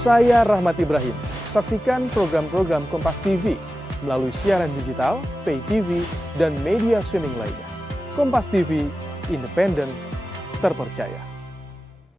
Saya Rahmat Ibrahim. Saksikan program-program Kompas TV melalui siaran digital, pay TV, dan media streaming lainnya. Kompas TV, independen, terpercaya.